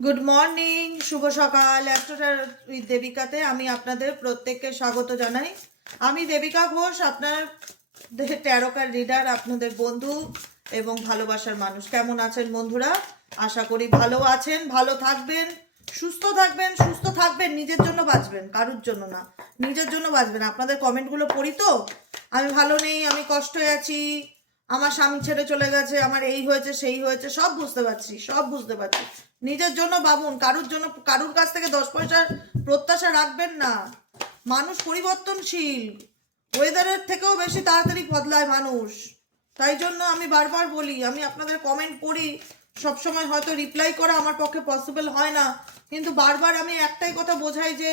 Good morning, শুভ সকাল। অ্যাস্ট্রোটার with দেবিকাতে আমি আপনাদের প্রত্যেককে স্বাগত জানাই। আমি দেবিকা ঘোষ, আপনাদের ট্যারোকার রিডার, আপনাদের বন্ধু এবং ভালোবাসার মানুষ। কেমন আছেন বন্ধুরা? আশা করি ভালো আছেন, ভালো থাকবেন, সুস্থ থাকবেন, নিজের জন্য বাঁচবেন, কারুর জন্য না, নিজের জন্য বাঁচবেন। আপনাদের কমেন্টগুলো পড়ি তো, আমি ভালো নেই, আমি কষ্টে আছি, আমার স্বামী ছেড়ে চলে গেছে, আমার এই হয়েছে সেই হয়েছে, সব বুঝতে পারছি। নিজের জন্য ভাবুন, কারুর কাছ থেকে 10 পয়সার প্রত্যাশা রাখবেন না। মানুষ পরিবর্তনশীল, ওয়েদারের থেকেও বেশি তাড়াতাড়ি বদলায় মানুষ। তাই জন্য আমি বারবার বলি, আমি আপনাদের কমেন্ট পড়ি, সবসময় হয়তো রিপ্লাই করা আমার পক্ষে পসিবল হয় না, কিন্তু বারবার আমি একটাই কথা বোঝাই যে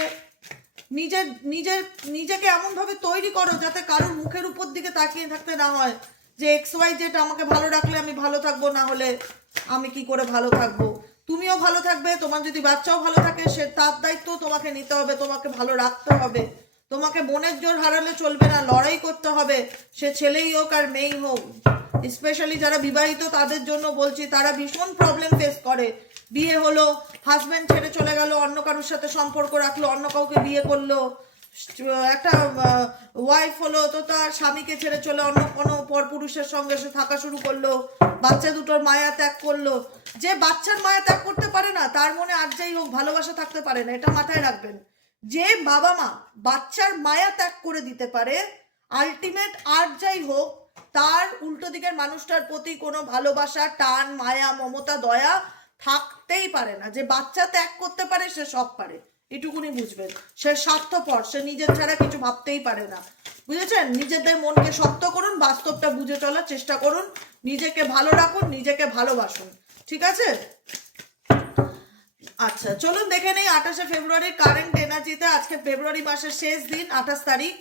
নিজের নিজের নিজেকে এমনভাবে তৈরি করো যাতে কারোর মুখের উপর দিকে তাকিয়ে থাকতে না হয় যে XYZ আমাকে ভালো রাখলে আমি ভালো থাকবো, না হলে আমি কি করে ভালো থাকবো। তুমিও ভালো থাকবে, তোমার যদি বাচ্চাও ভালো থাকে সে তার দায়িত্ব তোমাকে নিতে হবে, তোমাকে ভালো রাখতে হবে। তোমাকে মনের জোর হারালে চলবে না, লড়াই করতে হবে, সে ছেলেই হোক আর মেয়েই হোক। স্পেশালি যারা বিবাহিত তাদের জন্য বলছি, তারা ভীষণ প্রবলেম ফেস করে। বিয়ে হলো, হাজব্যান্ড ছেড়ে চলে গেল, অন্য কারোর সাথে সম্পর্ক রাখলো, অন্য কাউকে বিয়ে করলো, একটা ওয়াইফ হলো তো তার স্বামীকে ছেড়ে চলে অন্য কোনো পরপুরুষের সঙ্গে সে থাকা শুরু করলো, বাচ্চা দুটোর মায়া ত্যাগ করলো। যে বাচ্চার মায়া ত্যাগ করতে পারে না তার মনে আর যাই হোক ভালোবাসা থাকতে পারে না, এটা মাথায় রাখবেন। যে বাবা মা বাচ্চার মায়া ত্যাগ করে দিতে পারে, আলটিমেট আর যাই হোক তার উল্টো দিকের মানুষটার প্রতি কোনো ভালোবাসা, টান, মায়া, মমতা, দয়া থাকতেই পারে না। যে বাচ্চা ত্যাগ করতে পারে সে সব পারে, এটুকুনি বুঝবেন। সে স্বার্থপর, সে নিজের ছাড়া কিছু ভাবতেই পারে না, বুঝেছেন? নিজেদের মনকে শক্ত করুন, বাস্তবটা বুঝে চলার চেষ্টা করুন, নিজেকে ভালো রাখুন, নিজেকে ভালোবাসুন, ঠিক আছে? আচ্ছা, চলুন দেখে নেই 28শে ফেব্রুয়ারির কারেন্ট এনার্জিতে। আজকে ফেব্রুয়ারি মাসের শেষ দিন, 28 তারিখ।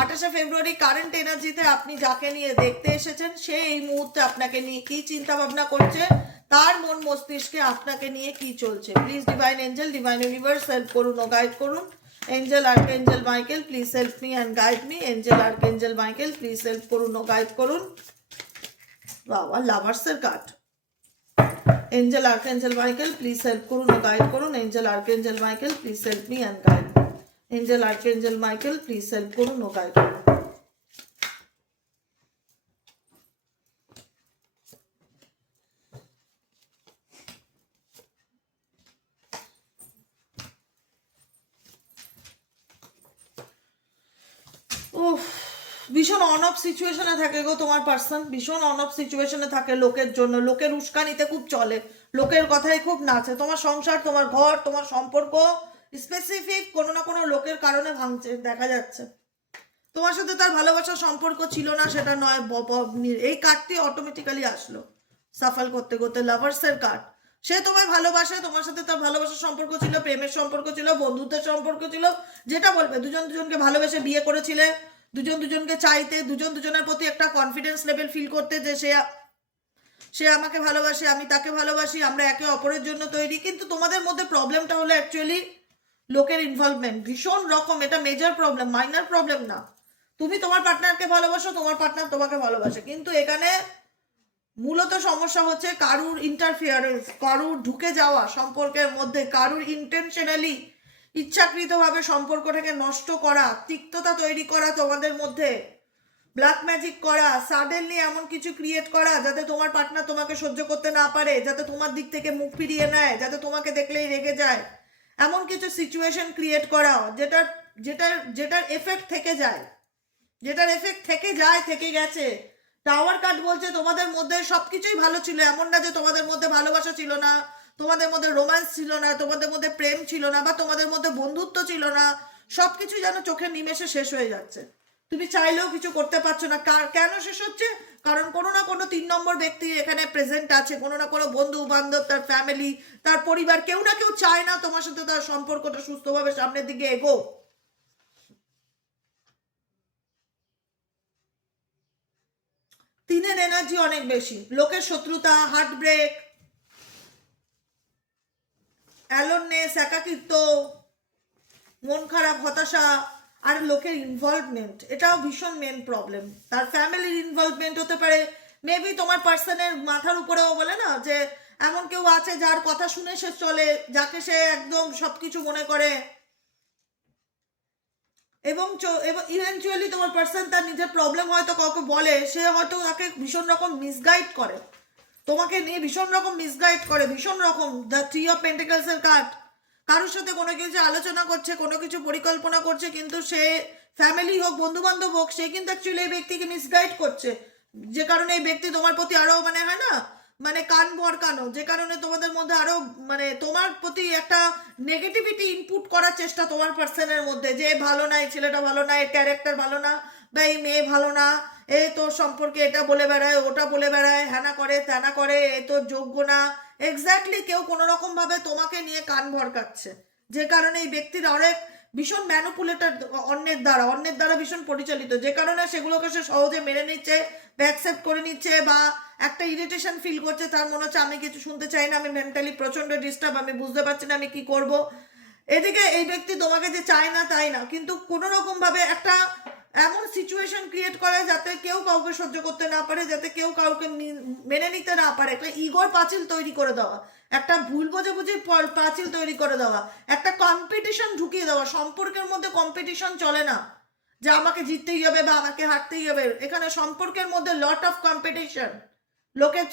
28শে ফেব্রুয়ারি কারেন্ট এনার্জিতে আপনি যাকে নিয়ে দেখতে এসেছেন সে এই মুহূর্তে আপনাকে নিয়ে কি চিন্তা ভাবনা করছে, তার মন মস্তিষ্কে আপনাকে নিয়ে কি চলছে। Please divine angel, divine universe help করুন ও গাইড করুন। Angel archangel Michael please help me and guide me. Angel archangel Michael please help করুন ও গাইড করুন। বাবা, লাভার্সের card. Angel archangel Michael please help করুন ও গাইড করুন। Angel archangel Michael please help me and guide me. Angel archangel Michael please help করুন ও গাইড করুন। উফ, ভীষণ অন অফ সিচুয়েশনে থাকে গো তোমার পার্সন, ভীষণ অন অফ সিচুয়েশনে থাকে লোকের জন্য, লোকের উস্কানিতে খুব চলে, লোকের কথাই খুব নাচে। তোমার সংসার, তোমার ঘর, তোমার সম্পর্ক স্পেসিফিক কোনো না কোনো লোকের কারণে ভাঙছে দেখা যাচ্ছে। তোমার সাথে তার ভালোবাসার সম্পর্ক ছিল না সেটা নয়, এই কার্ডটি অটোমেটিক্যালি আসলো সাফল করতে করতে। লাভার্সের কার্ড। সে তোমায় ভালোবাসে, তোমার সাথে তার ভালোবাসার সম্পর্ক ছিল, প্রেমের সম্পর্ক ছিল, বন্ধুত্বের সম্পর্ক ছিল, যেটা বলবে। দুজন দুজনকে ভালোবেসে বিয়ে করেছিলে, দুজন দুজনকে চাইতে, দুজন দুজনের প্রতি একটা কনফিডেন্স লেভেল ফিল করতে যে সে আমাকে ভালোবাসে, আমি তাকে ভালোবাসি, আমরা একে অপরের জন্য তৈরি। কিন্তু তোমাদের মধ্যে প্রবলেমটা হলো অ্যাকচুয়ালি লোকের ইনভলভমেন্ট, ভীষণ রকম। এটা মেজর প্রবলেম, মাইনার প্রবলেম না। তুমি তোমার পার্টনারকে ভালোবাসো, তোমার পার্টনার তোমাকে ভালোবাসে, কিন্তু এখানে মূলত সমস্যা হচ্ছে কারুর ইন্টারফিয়ারেন্স, কারুর ঢুকে যাওয়া সম্পর্কের মধ্যে, কারুর ইন্টেনশনালি ইচ্ছাকৃতভাবে সম্পর্কটাকে নষ্ট করা, তিক্ততা তৈরি করা তোমাদের মধ্যে, ব্ল্যাক ম্যাজিক করা, সাডেনলি এমন কিছু ক্রিয়েট করা যাতে তোমার পার্টনার তোমাকে সহ্য করতে না পারে, যাতে তোমার দিক থেকে মুখ ফিরিয়ে নেয়, যাতে তোমাকে দেখলেই রেগে যায়, এমন কিছু সিচুয়েশন ক্রিয়েট করা যেটার যেটার যেটার এফেক্ট থেকে যায়, থেকে গেছে। টাওয়ার কার্ড বলছে তোমাদের মধ্যে সবকিছুই ভালো ছিল, এমন না যে তোমাদের মধ্যে ভালোবাসা ছিল না, তোমাদের মধ্যে রোম্যান্স ছিল না, তোমাদের মধ্যে প্রেম ছিল না, বা তোমাদের মধ্যে বন্ধুত্ব ছিল না। সবকিছু যেন চোখের নিমেষে শেষ হয়ে যাচ্ছে, তুমি চাইলেও কিছু করতে পারছো না। কেন শেষ হচ্ছে? কারণ কোনো না কোনো 3 নম্বর ব্যক্তি এখানে প্রেজেন্ট আছে, কোনো না কোনো বন্ধু বান্ধব, তার ফ্যামিলি, তার পরিবার, কেউ না কেউ চায় না তোমার সাথে তার সম্পর্কটা সুস্থভাবে সামনের দিকে এগো। তিনের এনার্জি অনেক বেশি, লোকের শত্রুতা, হার্ট ব্রেক, অ্যালোননেস, একাকিত্ব, মন খারাপ, হতাশা, আর লোকের ইনভলভমেন্ট, এটাও ভীষণ মেন প্রবলেম। তার ফ্যামিলির ইনভলভমেন্ট হতে পারে, মেবি তোমার পার্সনের মাথার উপরেও বলে না যে এমন কেউ আছে যার কথা শুনে সে চলে, যাকে সে একদম সবকিছু মনে করে, এবং ইভেনচুয়ালি তোমার পার্সন তার নিজের প্রবলেম হয়তো কাউকে বলে, সে হয়তো তাকে ভীষণ রকম মিসগাইড করে, তোমাকে নিয়ে ভীষণ রকম মিসগাইড করে, ভীষণ রকম। দ্য থ্রি অফ পেন্টিকলস এর কার্ড, কারোর সাথে কোনো কিছু আলোচনা করছে, কোনো কিছু পরিকল্পনা করছে, কিন্তু সে ফ্যামিলি হোক, বন্ধু বান্ধব হোক, সে কিন্তু অ্যাকচুয়ালি এই ব্যক্তিকে মিসগাইড করছে, যে কারণে এই ব্যক্তি তোমার প্রতি আরো মানে হয় না মানে কান ভরকানো, যে কারণে তোমাদের মধ্যে আরো মানে তোমার প্রতি একটা নেগেটিভিটি ইনপুট করার চেষ্টা তোমার পার্সনের মধ্যে, যে ভালো না, এই ছেলেটা ভালো না, এর ক্যারেক্টার ভালো না, বা এই মেয়ে ভালো না, এ তোর সম্পর্কে এটা বলে বেড়ায়, ওটা বলে বেড়ায়, হ্যানা করে ত্যানা করে, এ তোর যোগ্য না। এক্স্যাক্টলি কেউ কোনো রকম ভাবে তোমাকে নিয়ে কান ভরকাচ্ছে, যে কারণে এই ব্যক্তির অনেক ভীষণ ম্যানুপুলেটেড, অন্যের দ্বারা ভীষণ পরিচালিত, যে কারণে সেগুলোকে সে সহজে মেনে নিচ্ছে, অ্যাকসেপ্ট করে নিচ্ছে, বা একটা ইরিটেশন ফিল করছে, তার মনে হচ্ছে আমি কিছু শুনতে চাই না, আমি মেন্টালি প্রচন্ড ডিস্টার্ব, আমি বুঝতে পারছি না আমি কি করব। এদিকে এই ব্যক্তি তোমাকে যে চায় না তাই না, কিন্তু কোনো রকম ভাবে একটা এমন সিচুয়েশন ক্রিয়েট করে যাতে কেউ কাউকে সহ্য করতে না পারে, যাতে কেউ কাউকে মেনে নিতে না পারে, একটা ইগোর পাঁচিল তৈরি করে দেওয়া, একটা ভুল বোঝাবুঝির পাঁচিল তৈরি করে দেওয়া, একটা কম্পিটিশন ঢুকিয়ে দেওয়া। সম্পর্কের মধ্যে কম্পিটিশন চলে না যে আমাকে জিততেই হবে বা আমাকে হারতেই হবে, এখানে সম্পর্কের মধ্যে লট অফ কম্পিটিশন, লোকের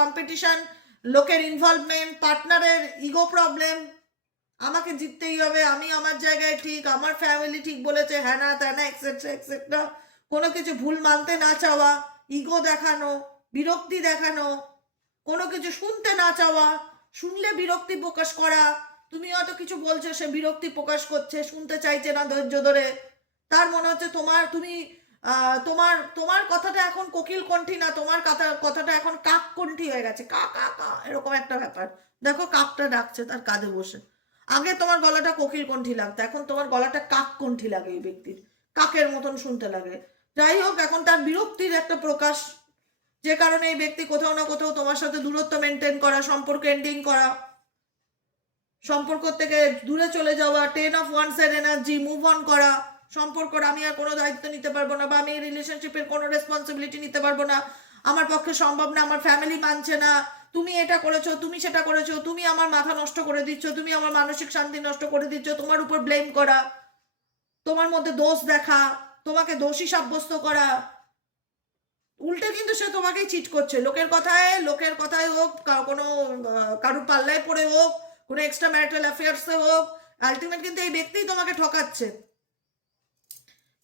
কম্পিটিশন, লোকের ইনভলভমেন্ট, পার্টনারের ইগো প্রবলেম, আমাকে জিততেই হবে, আমি আমার জায়গায় ঠিক, আমার ফ্যামিলি ঠিক বলেছে, হ্যানা ত্যানা এক্সেট্রা এক্সেট্রা, কোনো কিছু ভুল মানতে না চাওয়া, ইগো দেখানো, বিরক্তি দেখানো, কোনো কিছু শুনতে না চাওয়া, শুনলে বিরক্তি প্রকাশ করা, তুমি হয়তো কিছু বলছো, সে বিরক্তি প্রকাশ করছে, শুনতে চাইছে না ধৈর্য ধরে, তার মনে হচ্ছে তুমি তোমার তোমার কথাটা এখন কোকিল কণ্ঠী না, তোমার কথাটা এখন কাক কণ্ঠী হয়ে গেছে, কা কা কা, এরকম একটা ব্যাপার। দেখো কাকটা ডাকছে তার কাঁধে বসে, আগে তোমার গলাটা কোকিল কণ্ঠী লাগতো, এখন তোমার গলাটা কাক কণ্ঠী লাগে, এই ব্যক্তির কাকের মতন শুনতে লাগে। যাই হোক, এখন তার বিরক্তির একটা প্রকাশ, যে কারণে এই ব্যক্তি কোথাও না কোথাও তোমার সাথে দূরত্ব মেনটেন করা, সম্পর্ক এন্ডিং করা, সম্পর্ক থেকে দূরে চলে যাওয়া, 10 অফ ওয়ান্স এর এনার্জি, মুভ অন করা, সম্পর্কর আমি আর কোনো দায়িত্ব নিতে পারবো না, বা আমি এই রিলেশনশিপের কোনো রেসপন্সিবিলিটি নিতে পারবো না, আমার পক্ষে সম্ভব না, আমার ফ্যামিলি মানছে না, তুমি এটা করেছো, তুমি সেটা করেছো, তুমি আমার মাথা নষ্ট করে দিচ্ছ, তুমি আমার মানসিক শান্তি নষ্ট করে দিচ্ছ, তোমার উপর ব্লেম করা, তোমার মধ্যে দোষ দেখা, তোমাকে দোষী সাব্যস্ত করা, উল্টে কিন্তু সে তোমাকেই চিট করছে, লোকের কথায় হোক, কোনো কারুর পাল্লায় পড়ে হোক, কোনো এক্সট্রা ম্যারিটাল অ্যাফেয়ার্সে হোক, আলটিমেট কিন্তু এই ব্যক্তিই তোমাকে ঠকাচ্ছে।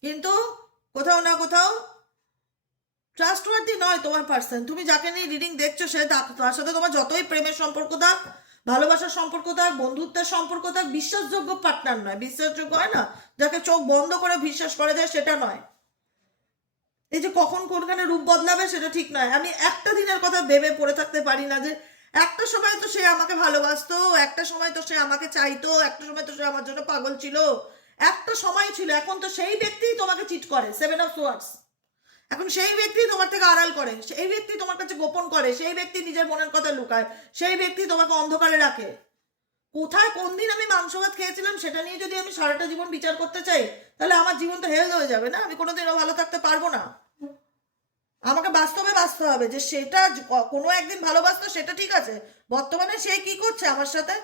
কিন্তু কোথাও না কোথাও ট্রাস্টওয়ার্দি নয় তোমার পার্সন। তুমি যাকে নিয়ে রিডিং দেখছো, সে তার সাথে তোমার যতই প্রেমের সম্পর্ক থাক, ভালোবাসার সম্পর্ক থাক, বন্ধুত্বের সম্পর্ক থাক, বিশ্বাসযোগ্য পার্টনার নয়। বিশ্বাসযোগ্য হয় না, যাকে চোখ বন্ধ করে বিশ্বাস করা যায়, সেটা নয়। এই যে কখন কোনখানে রূপ বদলাবে সেটা ঠিক নয়। আমি একটা দিনের কথা ভেবে পড়ে থাকতে পারি না যে একটা সময় তো সে আমাকে ভালোবাসতো, একটা সময় তো সে আমাকে চাইতো, একটা সময় তো সে আমার জন্য পাগল ছিল, একটা সময় ছিল। এখন তো সেই ব্যক্তিই তোমাকে চিট করে, 7 অফ সোয়ার্ডস। এখন সেই ব্যক্তি তোমার থেকে আড়াল করে, সেই ব্যক্তি তোমার কাছে গোপন করে, সেই ব্যক্তি নিজের মনের কথা লুকায়, সেই ব্যক্তি তোমাকে অন্ধকারে রাখে। কোথায় কোন দিন আমি মাংস ভাত খেয়েছিলাম সেটা নিয়ে যদি আমি সারাটা জীবন বিচার করতে চাই, তাহলে আমার জীবন তো হেল হয়ে যাবে না, আমি কোনোদিনও ভালো থাকতে পারবো না। আমাকে বাস্তবে বাঁচতে হবে যে সেটা কোনো একদিন ভালোবাসতো, সেটা ঠিক আছে, বর্তমানে সে কি করছে আমার সাথে,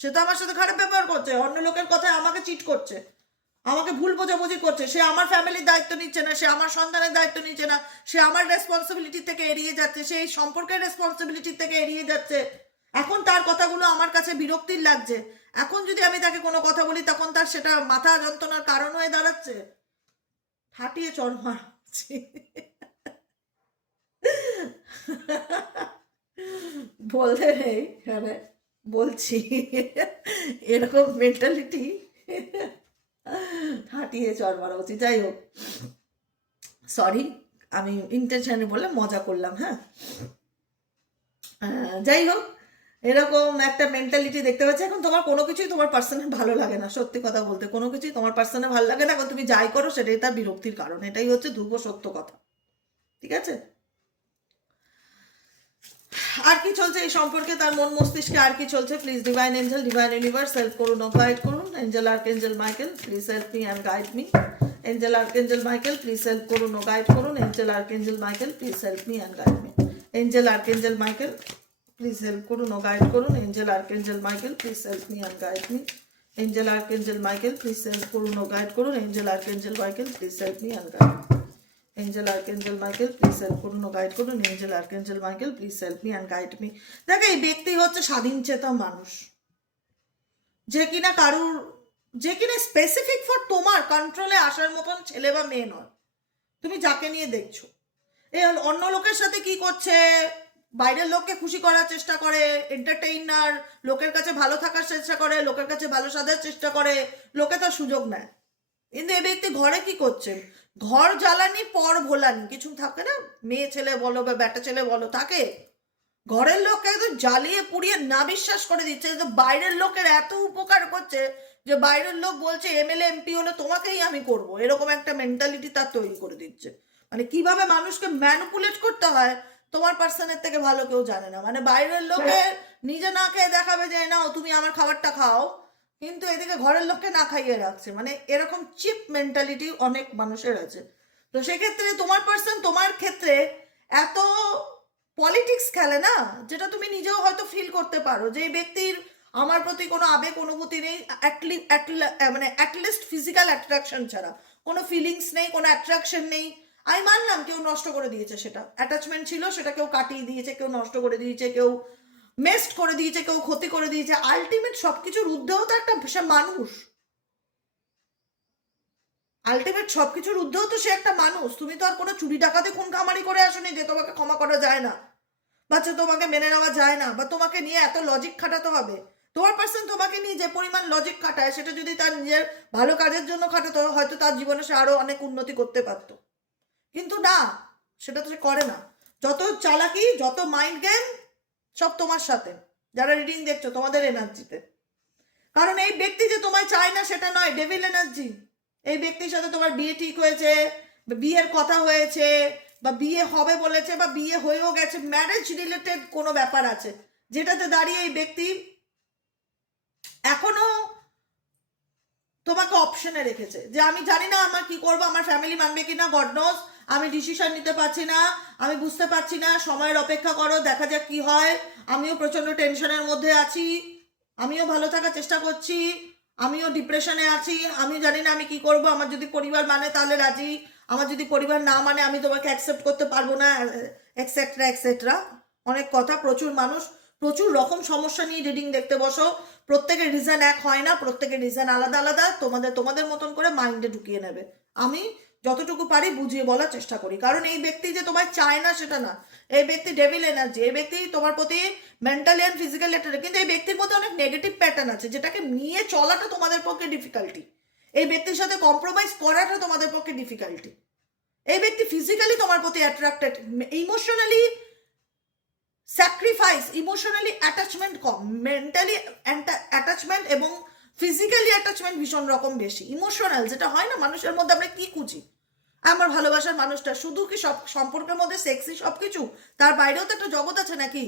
সে তো আমার সাথে খারাপ ব্যবহার করছে, অন্য লোকের কথায় আমাকে চিট করছে, আমাকে ভুল বোঝাবুঝি করছে, সে আমার ফ্যামিলির দায়িত্ব নিচ্ছে না, সে আমার সন্তানের দায়িত্ব নিচ্ছে না, সে আমার রেসপন্সিবিলিটি থেকে এড়িয়ে যাচ্ছে, সে এই সম্পর্কের রেসপন্সিবিলিটি থেকে এড়িয়ে যাচ্ছে। এখন তার কথাগুলো আমার কাছে বিরক্তির লাগছে। এখন যদি আমি তাকে কোনো কথা বলি, তখন তার সেটা মাথা যন্ত্রণার কারণ হয়ে দাঁড়াচ্ছে। ফাটিয়ে চড় মারছি। বলতে নেই, মানে বলছি, এরকম মেন্টালিটি হাঁটিয়ে চড় মারা উচিত। যাই হোক, সরি, আমি ইন্টেনশনে বলে মজা করলাম। হ্যাঁ, যাই হোক, এরকম একটা মেন্টালিটি দেখতে পাচ্ছি। এখন তোমার কোনো কিছুই তোমার পার্সনের ভালো লাগে না, সত্যি কথা বলতে কোনো কিছুই তোমার পার্সনের ভালো লাগে না। এখন তুমি যাই করো সেটাই তার বিরক্তির কারণ, এটাই হচ্ছে ধ্রুব সত্য কথা। ঠিক আছে, আর কি চলছে এই সম্পর্কে, তার মন মস্তিষ্কে আর কি চলছে? Please divine angel, divine universe help করুন ও গাইড করুন। Angel archangel Michael please help me and guide me. Angel archangel Michael please help করুন ও গাইড করুন। Angel archangel Michael please help me and guide me. Angel archangel Michael please help করুন ও guide করুন। Angel archangel Michael please help me and guide me. Angel archangel Michael please help করুন ও guide করুন। Angel archangel Michael please help me and guide. Angel archangel Michael please help করুন ও guide করুন। Angel archangel Michael please help me and guide me. দেখো, এই ব্যক্তি হচ্ছে স্বাধীন চেতা মানুষ, যে কিনা স্পেসিফিক ফর তোমার কন্ট্রোলে আসার মতন ছেলে বা মেয়ে নয়। তুমি যাকে নিয়ে দেখছো, এ অন্য লোকের সাথে কি করছে, বাইরের লোককে খুশি করার চেষ্টা করে, এন্টারটেইনার, লোকের কাছে ভালো থাকার চেষ্টা করে, লোকের কাছে ভালো সাজার চেষ্টা করে, লোকে তার সুযোগ নেয়। কিন্তু এই ব্যক্তি ঘরে কি করছে, ঘর জ্বালানি পর ভোলানি কিছু থাকে না, মেয়ে ছেলে বলো বা বেটা ছেলে বলো, থাকে ঘরের লোককে একদম জ্বালিয়ে পুড়িয়ে না বিশ্বাস করে দিচ্ছে, যে বাইরের লোকের এত উপকার করছে যে বাইরের লোক বলছে এমএলএ এমপি হলে তোমাকেই আমি করব, এরকম একটা মেন্টালিটি তার তৈরি করে দিচ্ছে। মানে কিভাবে মানুষকে ম্যানিপুলেট করতে হয় তোমার পার্সনের থেকে ভালো কেউ জানে না। মানে বাইরের লোকে নিজে না খেয়ে দেখাবে যে নাও তুমি আমার খাবারটা খাও, কিন্তু এদিকে ঘরের লোককে না খাইয়ে রাখছে। মানে এরকম চিপ মেন্টালিটি অনেক মানুষের আছে। তো সেক্ষেত্রে তোমার পার্সন তোমার ক্ষেত্রে এত পলিটিক্স খেলে না, যেটা তুমি নিজেও হয়তো ফিল করতে পারো, যে এই ব্যক্তির আমার প্রতি কোনো আবেগ অনুভূতি নেই, মানে অ্যাটলিস্ট ফিজিক্যাল অ্যাট্রাকশন ছাড়া কোনো ফিলিংস নেই, কোনো অ্যাট্রাকশন নেই। আমি মানলাম কেউ নষ্ট করে দিয়েছে, সেটা অ্যাটাচমেন্ট ছিল, সেটা কেউ কাটিয়ে দিয়েছে, কেউ নষ্ট করে দিয়েছে, কেউ মেস্ট করে দিয়েছে, কেউ ক্ষতি করে দিয়েছে। আলটিমেট সবকিছুর ঊর্ধ্বেও তো একটা সে মানুষ, আলটিমেট সবকিছুর ঊর্ধ্বেও তো সে একটা মানুষ। তুমি তো আর কোনো চুরি ডাকাতে খুন খামারি করে আসোনি যে তোমাকে ক্ষমা করা যায় না, বা তোমাকে মেনে নেওয়া যায় না, বা তোমাকে নিয়ে এত লজিক খাটাতে হবে। তোমার পার্সন তোমাকে নিয়ে যে পরিমাণ লজিক খাটায়, সেটা যদি তার নিজের ভালো কাজের জন্য খাটাতো, হয়তো তার জীবনে সে আরো অনেক উন্নতি করতে পারত। কিন্তু না, সেটা তো সে করে না। যত চালাকি, যত মাইন্ড গেম, সব তোমার সাথে, যারা রিডিং দেখছো তোমাদের এনার্জিতে। কারণ এই ব্যক্তি যে তোমায় চায় না সেটা নয়, ডেভিল এনার্জি। এই ব্যক্তির সাথে তোমার বিয়ে ঠিক হয়েছে, বিয়ের কথা হয়েছে, বা বিয়ে হবে বলেছে, বা বিয়ে হয়েও গেছে, ম্যারেজ রিলেটেড কোনো ব্যাপার আছে, যেটাতে দাঁড়িয়ে এই ব্যক্তি এখনো তোমাকে অপশনে রেখেছে, যে আমি জানি না আমার কি করবো, আমার ফ্যামিলি মানবে কিনা গড নোজ, আমি ডিসিশন নিতে পারছি না, আমি বুঝতে পারছি না, সময়ের অপেক্ষা করো, দেখা যাক কি হয়। আমিও প্রচন্ড টেনশনের মধ্যে আছি, আমিও ভালো থাকার চেষ্টা করছি, আমিও ডিপ্রেশনে আছি, আমি জানি না আমি কি করব। আমার যদি পরিবার মানে তাহলে রাজি, আমার যদি পরিবার না মানে আমি তোমাকে অ্যাকসেপ্ট করতে পারবো না, এক্সেট্রা এক্সেট্রা। অনেক কথা, প্রচুর মানুষ প্রচুর রকম সমস্যা নিয়ে রিডিং দেখতে বসো, প্রত্যেকের রিজন এক হয় না, প্রত্যেকের রিজন আলাদা আলাদা, তোমাদের মতন করে মাইন্ডে ঢুকিয়ে নেবে। আমি যতটুকু পারি বুঝিয়ে বলার চেষ্টা করি। কারণ এই ব্যক্তি যে তোমায় চায় না সেটা না, এই ব্যক্তি ডেভিল এনার্জি, এই ব্যক্তি তোমার প্রতি মেন্টালি অ্যান্ড ফিজিক্যালি অ্যাটাচ, কিন্তু এই ব্যক্তির মধ্যে অনেক নেগেটিভ প্যাটার্ন আছে, যেটাকে নিয়ে চলাটা তোমাদের পক্ষে ডিফিকাল্টি। এই ব্যক্তির সাথে কম্প্রোমাইজ করাটা তোমাদের পক্ষে ডিফিকাল্টি। এই ব্যক্তি ফিজিক্যালি তোমার প্রতি attracted, emotionally sacrifice, emotionally attachment কম, মেন্টালি অ্যাটাচমেন্ট এবং ফিজিক্যালি অ্যাটাচমেন্ট ভীষণ রকম বেশি। ইমোশনাল যেটা হয় না মানুষের মধ্যে, আমরা কি খুঁজি, আমার ভালোবাসার মানুষটা শুধু কি সব সম্পর্কের মধ্যে সেক্সি সব কিছু, তার বাইরেও তো একটা জগৎ আছে নাকি?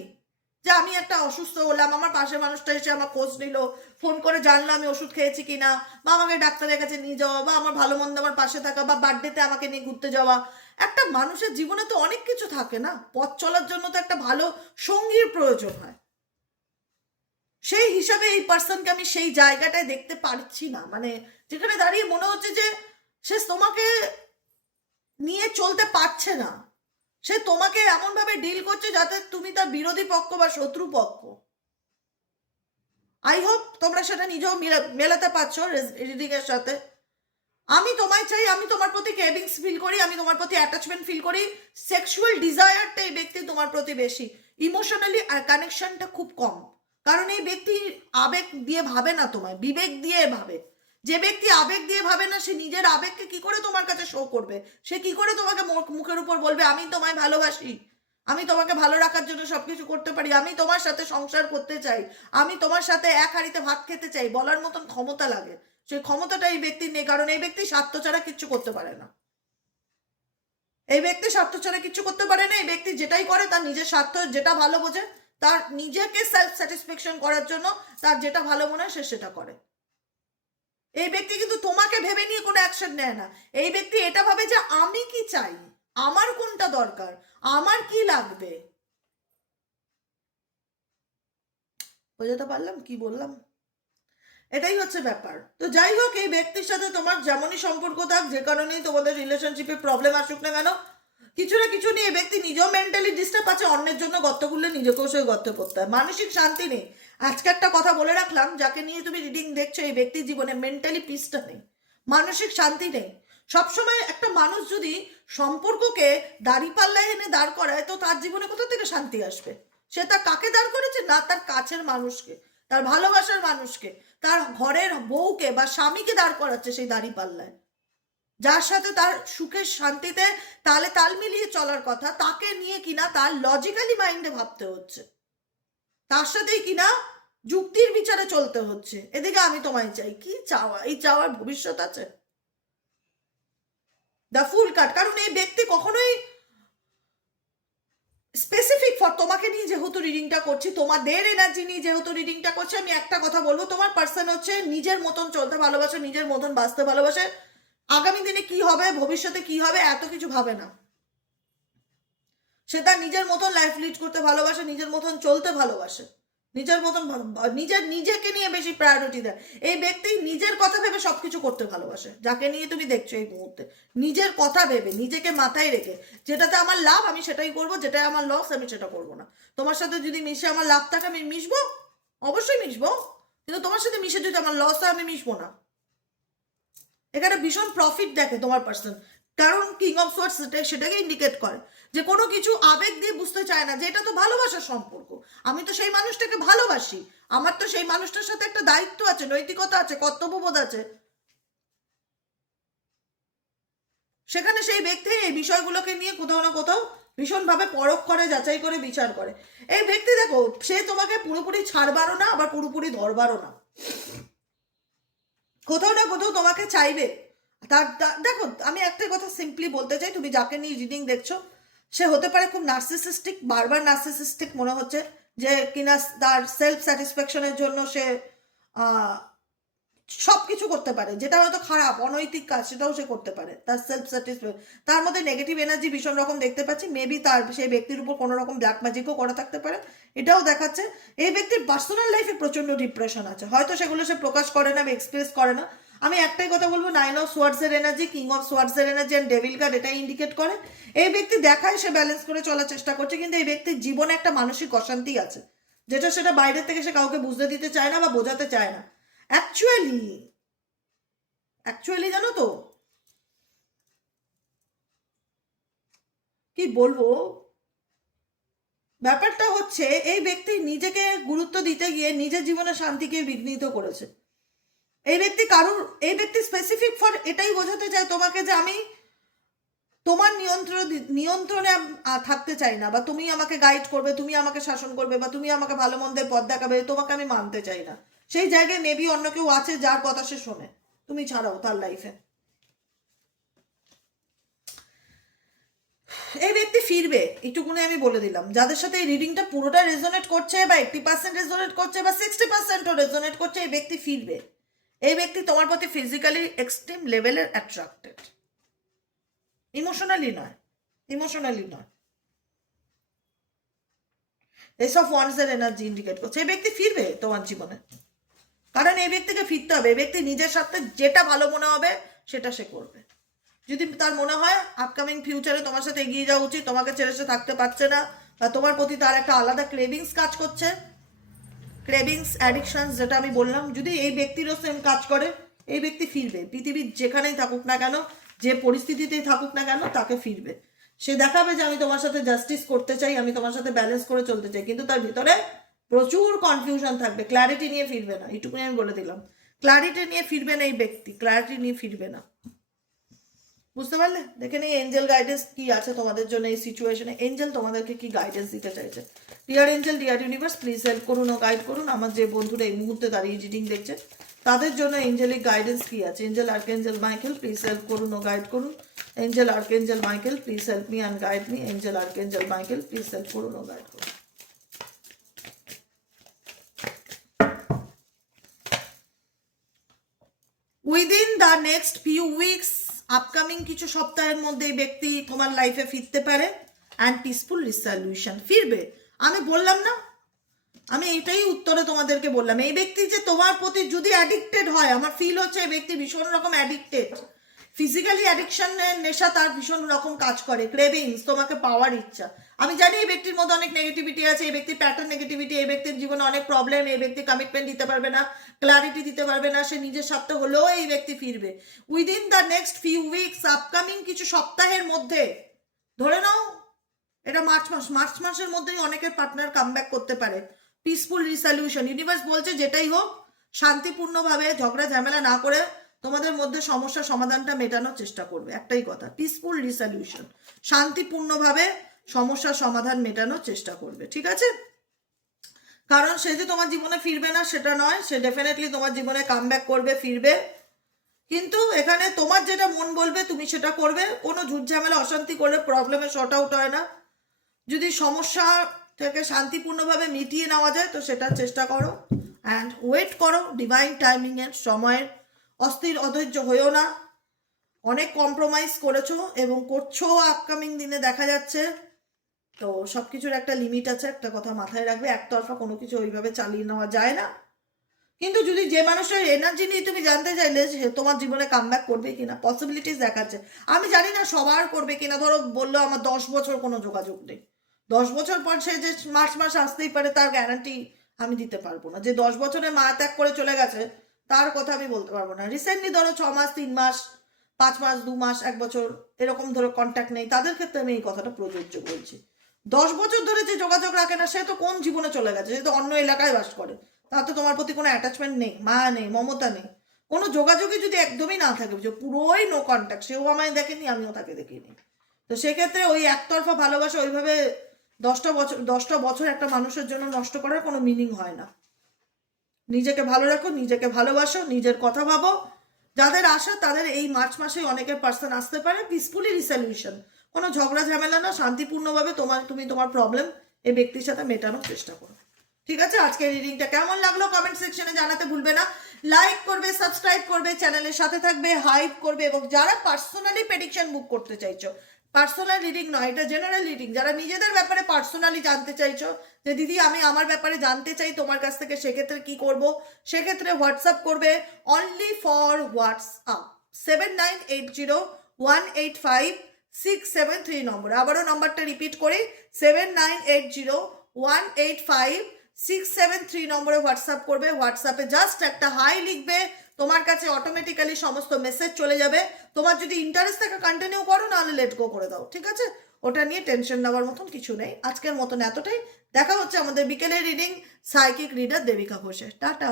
যে আমি একটা অসুস্থ হলাম, আমার পাশের মানুষটা এসে আমার খোঁজ নিল, ফোন করে জানলো আমি ওষুধ খেয়েছি কিনা, বা আমাকে ডাক্তারের কাছে নিয়ে যাওয়া, বা আমার ভালো মন্দ আমার পাশে থাকা, বা বার্থডেতে আমাকে নিয়ে ঘুরতে যাওয়া। একটা মানুষের জীবনে তো অনেক কিছু থাকে না, পথ চলার জন্য তো একটা ভালো সঙ্গীর প্রয়োজন হয়। সেই হিসাবে এই পার্সনকে আমি সেই জায়গাটায় দেখতে পারছি না, মানে যেখানে দাঁড়িয়ে মনে হচ্ছে যে সে তোমাকে নিয়ে চলতে পারছে না, সে তোমাকে এমনভাবে ডিল করছে যাতে তুমি তার বিরোধী পক্ষ বা শত্রু পক্ষ। আই হোপ তোমরা সেটা নিজেও মেলাতে পারছো রিডিং এর সাথে। আমি তোমায় চাই, আমি তোমার প্রতি ক্রেভিংস ফিল করি, আমি তোমার প্রতি অ্যাটাচমেন্ট ফিল করি, সেক্সুয়াল ডিজায়ারটা এই ব্যক্তি তোমার প্রতি বেশি, ইমোশনালি কানেকশনটা খুব কম। কারণ এই ব্যক্তি আবেগ দিয়ে ভাবে না তোমায়, বিবেক দিয়ে ভাবে। যে ব্যক্তি আবেগ দিয়ে ভাবে না, সে নিজের আবেগকে কি করে তোমার কাছে শো করবে, সে কি করে তোমাকে মুখের উপর বলবে আমি তোমায় ভালোবাসি, আমি তোমাকে ভালো রাখার জন্য সবকিছু করতে পারি, আমি তোমার সাথে সংসার করতে চাই, আমি তোমার সাথে এক হাঁড়িতে ভাত খেতে চাই, বলার মতন ক্ষমতা লাগে। সেই ক্ষমতাটা এই ব্যক্তির নেই, কারণ এই ব্যক্তি স্বার্থ ছাড়া কিচ্ছু করতে পারে না। এই ব্যক্তি স্বার্থ ছাড়া কিচ্ছু করতে পারে না। এই ব্যক্তি যেটাই করে তার নিজের স্বার্থ, যেটা ভালো বোঝে, তার নিজেকে সেলফ স্যাটিসফ্যাকশন করার জন্য তার যেটা ভালো মনে হয় সে সেটা করে। এই ব্যক্তি কিন্তু তোমাকে ভেবে নিয়ে কোনো অ্যাকশন নেয় না। এই ব্যক্তি এটা ভাবে যে আমি কি চাই, আমার কোনটা দরকার, আমার কি লাগবে। বোঝাতে পারলাম কি বললাম? এটাই হচ্ছে ব্যাপার। তো যাই হোক, এই ব্যক্তির সাথে তোমার যেমনই সম্পর্ক থাক, যে কারণেই তোমাদের রিলেশনশিপে প্রবলেম আসুক না কেন, কিছু না কিছু নিয়ে ব্যক্তি নিজেও মেন্টালি ডিস্টার্ব আছে, অন্যের জন্য গর্ত খুললে নিজেকেও সেই গর্তে পড়তে হয়, মানসিক শান্তি নেই। আজকে একটা কথা বলে রাখলাম, যাকে নিয়ে তুমি রিডিং দেখছো এই ব্যক্তির জীবনে মেন্টালি পিসটা নেই, মানসিক শান্তি নেই। সবসময় একটা মানুষ যদি সম্পর্ককে দাঁড়িপাল্লায় এনে দাঁড় করায়, তো তার জীবনে কোথা থেকে শান্তি আসবে? সে তার কাকে দাঁড় করেছে? না তার কাছের মানুষকে, তার ভালোবাসার মানুষকে, তার ঘরের বউকে বা স্বামীকে দাঁড় করাচ্ছে সেই দাঁড়িপাল্লায়, যার সাথে তার সুখের শান্তিতে তালে তাল মিলিয়ে চলার কথা, তাকে নিয়ে কিনা তার লজিক্যালি মাইন্ডে ভাবতে হচ্ছে, তার সাথেই কিনা যুক্তির বিচারে চলতে হচ্ছে। এদিকে আমি তোমায় চাই, কি চাওয়া? এই চাওয়ার ভবিষ্যৎ আছে? The fool card. কারণ এই ব্যক্তি কখনোই স্পেসিফিক ফর তোমাকে নিয়ে যেহেতু রিডিংটা করছি, তোমাদের এনার্জি নিয়ে যেহেতু রিডিংটা করছি, আমি একটা কথা বলবো, তোমার পার্সন হচ্ছে নিজের মতন চলতে ভালোবাসে, নিজের মতন বাঁচতে ভালোবাসে, আগামী দিনে কি হবে, ভবিষ্যতে কি হবে, এত কিছু ভাবে না। সে তার নিজের মতন লাইফ লিড করতে ভালোবাসে, নিজের মতন চলতে ভালোবাসে, নিজের মতন নিজেকে নিয়ে বেশি প্রায়োরিটি দেয়। এই ব্যক্তি নিজের কথা ভেবে সবকিছু করতে ভালোবাসে, যাকে নিয়ে তুমি দেখছো এই মুহূর্তে, নিজের কথা ভেবে, নিজেকে মাথায় রেখে, যেটাতে আমার লাভ আমি সেটাই করব, যেটাই আমার লস আমি সেটা করব না। তোমার সাথে যদি মিশে আমার লাভ থাকে আমি মিশবো, অবশ্যই মিশবো, কিন্তু তোমার সাথে মিশে যদি আমার লস হয় আমি মিশবো না। এখানে ভীষণ প্রফিট দেখে তোমার পার্সন, কারণ কিং অফ সোয়ার্ডস সেটাকে ইন্ডিকেট করে যে কোনো কিছু আবেগ দিয়ে বুঝতে চায় না, যে এটা তো ভালোবাসার সম্পর্ক, আমি তো সেই মানুষটাকে ভালোবাসি, আমার তো সেই মানুষটার সাথে একটা দায়িত্ব আছে, নৈতিকতা আছে, কর্তব্যবোধ আছে। সেখানে সেই ব্যক্তি এই বিষয়গুলোকে নিয়ে কোথাও না কোথাও ভীষণভাবে পরখ করে, যাচাই করে, বিচার করে। এই ব্যক্তি দেখো, সে তোমাকে পুরোপুরি ছাড়বারও না, আবার পুরোপুরি ধরবারও না, কোথাও না কোথাও তোমাকে চাইবে। দেখো, আমি একটা কথা সিম্পলি বলতে চাই, তুমি যাকে নিয়ে রিডিং দেখছো সে হতে পারে খুব নার্সিসিস্টিক, বারবার নার্সিসিস্টিক মনে হচ্ছে, যে কিনা তার সেলফ স্যাটিসফ্যাকশনের জন্য সে সব কিছু করতে পারে, যেটা হয়তো খারাপ অনৈতিক কাজ সেটাও সে করতে পারে তার সেলফ স্যাটিসফ্যাকশন। তার মধ্যে নেগেটিভ এনার্জি ভীষণ রকম দেখতে পাচ্ছি, মেবি তার সেই ব্যক্তির উপর কোনো রকম ব্ল্যাক ম্যাজিকও করা থাকতে পারে, এটাও দেখাচ্ছে। এই ব্যক্তির পার্সোনাল লাইফে প্রচণ্ড ডিপ্রেশন আছে, হয়তো সেগুলো সে প্রকাশ করে না বা এক্সপ্রেস করে না। আমি একটাই কথা বলবো, 9 অফ সোয়ার্ডসের এনার্জি, কিং অফ সোয়ার্ডসের এনার্জি অ্যান্ড ডেভিল কার্ড এটাই ইন্ডিকেট করে এই ব্যক্তি দেখায় সে ব্যালেন্স করে চলার চেষ্টা করছে, কিন্তু এই ব্যক্তির জীবনে একটা মানসিক অশান্তি আছে, যেটা সেটা বাইরের থেকে সে কাউকে বুঝতে দিতে চায় না বা বোঝাতে চায় না। অ্যাকচুয়ালি জানো তো কি বলবো, ব্যাপারটা হচ্ছে এই ব্যক্তি নিজেকে গুরুত্ব দিতে গিয়ে নিজের জীবনের শান্তিকে বিঘ্নিত করেছে। এই ব্যক্তি স্পেসিফিক ফর এটাই বোঝাতে চায় তোমাকে, যে আমি তোমার নিয়ন্ত্রণে থাকতে চাই না, বা তুমি আমাকে গাইড করবে, তুমি আমাকে শাসন করবে, বা তুমি আমাকে ভালো মন্দের পথ দেখাবে, তোমাকে আমি মানতে চাই না। সেই জায়গায় মেবি অন্য কেউ আছে যার কথা সে শোনে, তুমি ছাড়াও তার লাইফে। এই ব্যক্তি ফিরবে, এইটুকুনি আমি বলে দিলাম। যাদের সাথে এই রিডিংটা পুরোটা রেজোনেট করছে, বা 80% রেজোনেট করছে, বা 60%ও রেজোনেট করছে, এই ব্যক্তি ফিরবে। এই ব্যক্তি তোমার প্রতি ফিজিক্যালি এক্সট্রিম লেভেলের অ্যাট্রাক্টেড, ইমোশনালি নয়। এস অফ ওয়ান্ডসের এনার্জি ইন্ডিকেট করছে এই ব্যক্তি ফিরবে তোমার জীবনে, কারণ এই ব্যক্তিকে ফিরতে হবে। এই ব্যক্তি নিজের সাথে যেটা ভালো মনে হবে সেটা সে করবে। যদি তার মনে হয় আপকামিং ফিউচারে তোমার সাথে এগিয়ে যাওয়া উচিত, তোমাকে ছেড়ে সে থাকতে পারছে না, বা তোমার প্রতি তার একটা আলাদা ক্রেভিংস কাজ করছে, ক্রেভিংস অ্যাডিকশনস যেটা আমি বললাম, যদি এই ব্যক্তিরও সেম কাজ করে, এই ব্যক্তি ফিরবে। পৃথিবীর যেখানেই থাকুক না কেন, যে পরিস্থিতিতেই থাকুক না কেন, তাকে ফিরবে। সে দেখাবে যে আমি তোমার সাথে জাস্টিস করতে চাই, আমি তোমার সাথে ব্যালেন্স করে চলতে চাই, কিন্তু তার ভিতরে প্রচুর কনফিউশন থাকবে, ক্ল্যারিটি নিয়ে ফিরবে না। এইটুকুনি আমি বলে দিলাম, ক্ল্যারিটি নিয়ে ফিরবে না এই ব্যক্তি, ক্ল্যারিটি নিয়ে ফিরবে না। বুঝতে পারলে? দেখে নেই এঞ্জেল গাইডেন্স কি আছে তোমাদের জন্য এই সিচুয়েশনে, এঞ্জেল তোমাদেরকে কি গাইডেন্স দিতে চাইছে। Dear angel, deer universe, please help করুন ও গাইড করুন আমার যে বন্ধুরা এই মুহূর্তে দাঁড়িয়ে রিডিং দেখছে, তাদের জন্য এঞ্জেলিক গাইডেন্স কি আছে। Angel archangel Michael, please help করুন ও গাইড করুন। Angel archangel Michael, please help me and guide me. Angel archangel Michael, please help করুন ও গাইড করুন। Within the next few weeks, upcoming কিছু সপ্তাহের মধ্যে এই ব্যক্তি তোমার লাইফে ফিরতে পারে, অ্যান্ড পিসফুল রিসলিউশন ফিরবে। আমি বললাম না, আমি এইটাই উত্তরে তোমাদেরকে বললাম। এই ব্যক্তি যে তোমার প্রতি যদি অ্যাডিক্টেড হয়, আমার ফিল হচ্ছে এই ব্যক্তি ভীষণ রকম অ্যাডিক্টেড, ফিজিক্যালি অ্যাডিকশনের নেশা তার ভীষণ রকম কাজ করে, ক্রেভিংস, তোমাকে পাওয়ার ইচ্ছা। আমি জানি এই ব্যক্তির মধ্যে অনেক নেগেটিভিটি আছে, এই ব্যক্তির প্যাটার্ন নেগেটিভিটি, এই ব্যক্তির জীবনে অনেক প্রবলেম, এই ব্যক্তি কমিটমেন্ট দিতে পারবে না, ক্লারিটি দিতে পারবে না, সে নিজের স্বার্থে হলেও এই ব্যক্তি ফিরবে within the next few weeks, upcoming কিছু সপ্তাহের মধ্যে। ধরে নাও এটা মার্চ মাসের মধ্যেই অনেকের পার্টনার কামব্যাক করতে পারে। পিসফুল রিসলিউশন, ইউনিভার্স বলছে যেটাই হোক শান্তিপূর্ণভাবে ঝগড়া ঝামেলা না করে তোমাদের মধ্যে সমস্যার সমাধানটা মেটানোর চেষ্টা করবে। একটাই কথা, পিসফুল রিসলিউশন, শান্তিপূর্ণভাবে সমস্যার সমাধান মেটানোর চেষ্টা করবে, ঠিক আছে? কারণ সে যে তোমার জীবনে ফিরবে না সেটা নয়, সে ডেফিনেটলি তোমার জীবনে কামব্যাক করবে, ফিরবে। কিন্তু এখানে তোমার যেটা মন বলবে তুমি সেটা করবে। কোনো ঝুট ঝামেলা অশান্তি করলে প্রবলেমে শর্ট আউট হয় না। যদি সমস্যা থেকে শান্তিপূর্ণভাবে মিটিয়ে নেওয়া যায় তো সেটার চেষ্টা করো, অ্যান্ড ওয়েট করো ডিভাইন টাইমিংয়ের, সময়ের। অস্থির অধৈর্য হয়েও না, অনেক কম্প্রোমাইজ করেছো এবং করছো আপকামিং দিনে দেখা যাচ্ছে। তো সব কিছুর একটা লিমিট আছে, একটা কথা মাথায় রাখবে, একতরফা কোনো কিছু ওইভাবে চালিয়ে নেওয়া যায় না। কিন্তু যদি যে মানুষের এনার্জি নিয়ে তুমি জানতে চাইলে যে তোমার জীবনে কামব্যাক করবে কিনা, পসিবিলিটিস দেখাচ্ছে। আমি জানি না সবার করবে কিনা, ধরো বললো আমার 10 বছর কোনো যোগাযোগ নেই, 10 বছর পর সে যে মাস আসতেই পারে তার গ্যারান্টি আমি দিতে পারবো না। যে 10 বছরে মা ত্যাগ করে চলে গেছে তার কথা আমি বলতে পারবো না। রিসেন্টলি ধরো 6 মাস, 3 মাস, 5 মাস, 2 মাস, 1 বছর এরকম ধরো কন্ট্যাক্ট নেই, তাদের ক্ষেত্রে আমি এই কথাটা প্রযোজ্য বলছি। 10 বছর ধরে যে যোগাযোগ রাখে না সে তো কোন জীবনে চলে গেছে, সে তো অন্য এলাকায় বাস করে, তার তো তোমার প্রতি কোনো অ্যাটাচমেন্ট নেই, মা নেই, মমতা নেই, কোনো যোগাযোগই যদি একদমই না থাকে, যে পুরোই নো কন্ট্যাক্ট, সেও আমায় দেখেনি আমিও তাকে দেখিনি, তো সেক্ষেত্রে ওই একতরফা ভালোবাসা ওইভাবে 10টা বছর একটা মানুষের জন্য নষ্ট করার কোনো মিনিং হয় না। নিজেকে ভালো রাখো, নিজেকে ভালোবাসো, নিজের কথা ভাবো। যাদের আশা তাদের এই মার্চ মাসে অনেকের পার্সন আসতে পারে, পিসফুলি রিসলিউশন, কোনো ঝগড়া ঝামেলা না, শান্তিপূর্ণভাবে তুমি তোমার প্রবলেম এই ব্যক্তির সাথে মেটানোর চেষ্টা করো, ঠিক আছে? আজকের রিডিংটা কেমন লাগলো কমেন্ট সেকশনে জানাতে ভুলবে না। লাইক করবে, সাবস্ক্রাইব করবে, চ্যানেলের সাথে থাকবে, হাইপ করবে। এবং যারা পার্সোনালি প্রেডিকশন বুক করতে চাইছো, পার্সোনাল রিডিং নয়, এটা জেনারেল রিডিং, যারা নিজেদের ব্যাপারে পার্সোনালি জানতে চাইছো যে দিদি আমি আমার ব্যাপারে জানতে চাই তোমার কাছ থেকে, সেক্ষেত্রে কি করব? সেক্ষেত্রে হোয়াটসঅ্যাপ করবে, অনলি ফর হোয়াটসঅ্যাপ 7980185673 নম্বর। আবারও নম্বরটা রিপিট করি, 7980185673 নম্বরে হোয়াটসঅ্যাপ করবে। হোয়াটসঅ্যাপে জাস্ট একটা হাই লিখবে, তোমার কাছে অটোমেটিক্যালি সমস্ত মেসেজ চলে যাবে। তোমার যদি ইন্টারেস্ট থাকে কন্টিনিউ করো, নাহলে লেট গো করে দাও, ঠিক আছে? ওটা নিয়ে টেনশন নেওয়ার মতন কিছু নেই। আজকের মতন এতটাই, দেখা হচ্ছে আমাদের বিকেলের রিডিং সাইকিক রিডার দেবিকা ঘোষের। টাটা।